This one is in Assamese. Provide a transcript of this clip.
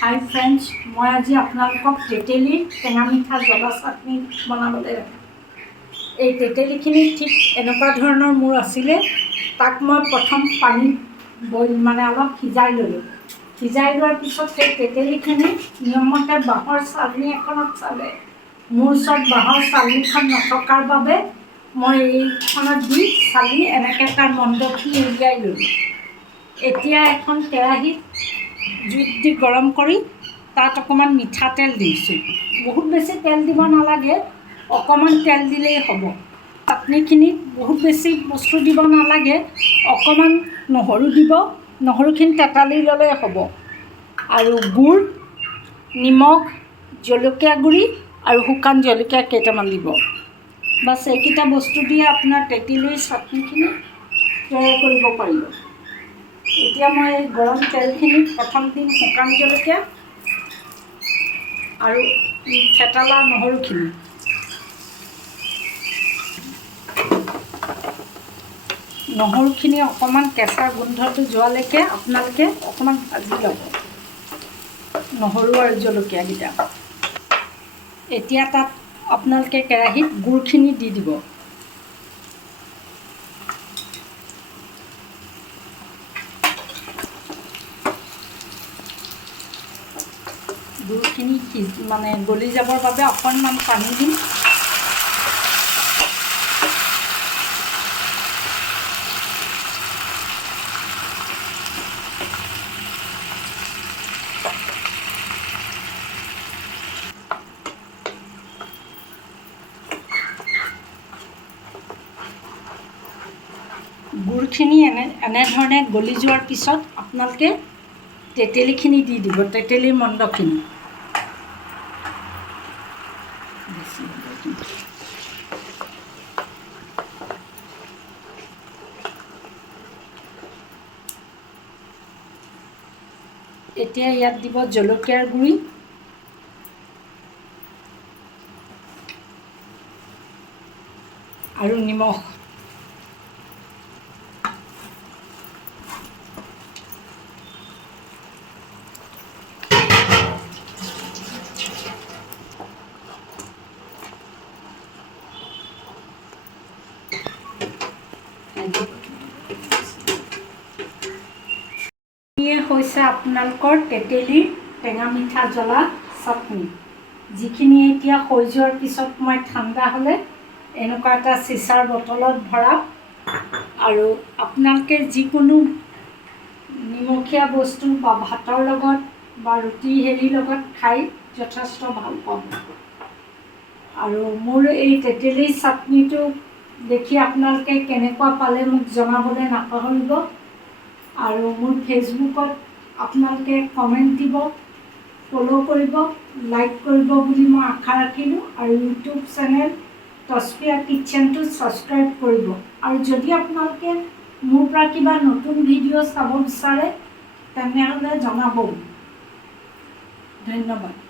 হাই ফ্ৰেণ্ডছ, মই আজি আপোনালোকক তেতেলীৰ টেঙা মিঠা জ্বলা চাটনি বনাবলৈ ৰাখিম। এই তেতেলীখিনি ঠিক এনেকুৱা ধৰণৰ মোৰ আছিলে। তাক মই প্ৰথম পানীত অলপ সিজাই ল'লোঁ। সিজাই লোৱাৰ পিছত সেই তেতেলীখিনি নিয়মমতে বাঁহৰ চালনী এখনত চালে। মোৰ ওচৰত বাঁহৰ চালনীখন নথকাৰ বাবে মই এইখনত দি চালি এনেকৈ তাৰ মণ্ডখিনি উলিয়াই ল'লোঁ। এতিয়া এখন কেৰাহীত জুইত দি গৰম কৰি তাত অকণমান মিঠাতেল দিছোঁ। বহুত বেছি তেল দিব নালাগে, অকণমান তেল দিলেই হ'ব। চাটনিখিনিত বহুত বেছি বস্তু দিব নালাগে, অকণমান নহৰু দিব। নহৰুখিনি তেতালি ল'লেই হ'ব। আৰু গুড়, নিমখ, জলকীয়া গুড়ি আৰু শুকান জলকীয়া কেইটামান দিব। বাছ এইকেইটা বস্তু দিয়ে আপোনাৰ তেতেলীৰ চাটনিখিনি তৈয়াৰ কৰিব পাৰিব। এতিয়া মই এই গৰম তেলখিনিত প্ৰথম দিম শুকান জলকীয়া আৰু থেতালা নহৰুখিনি। নহৰুখিনি অকণমান কেঁচা গোন্ধটো যোৱালৈকে আপোনালোকে অকণমান ভাজি ল'ব, নহৰু আৰু জলকীয়াকেইটা। এতিয়া তাত আপোনালোকে কেৰাহীত গুড়খিনি দি দিব। গুড়খিনি গলি যাবৰ বাবে অকণমান পানী দিম। গুড়খিনি এনেধৰণে গলি যোৱাৰ পিছত আপোনালোকে তেতেলীখিনি দি দিব, তেতেলীৰ মণ্ডখিনি। এতিয়া ইয়াত দিব জলকীয়াৰ গুড়ি, আৰু নিমখ। হৈছে আপোনালোকৰ তেতেলীৰ টেঙা মিঠা জ্বলা চাটনি, যিখিনি এতিয়া হৈ যোৱাৰ পিছত মই ঠাণ্ডা হ'লে এনেকুৱা এটা চিচাৰ বটলত ভৰাম। আৰু আপোনালোকে যিকোনো নিমখীয়া বস্তু বা ভাতৰ লগত বা ৰুটিৰ লগত খাই যথেষ্ট ভাল পাব। আৰু মোৰ এই তেতেলীৰ চাটনিটো দেখি আপোনালোকে কেনেকুৱা পালে মোক জনাবলৈ নাপাহৰিব। আৰু মোৰ ফেচবুকত আপোনালোকে কমেণ্ট দিব, ফ'ল' কৰিব, লাইক কৰিব বুলি মই আশা ৰাখিলোঁ। আৰু ইউটিউব চেনেল তস্পিয়া কিটচেনটো ছাবস্ক্ৰাইব কৰিব। আৰু যদি আপোনালোকে মোৰ পৰা কিবা নতুন ভিডিঅ' চাব বিচাৰে তেনেহ'লে জনাব। ধন্যবাদ।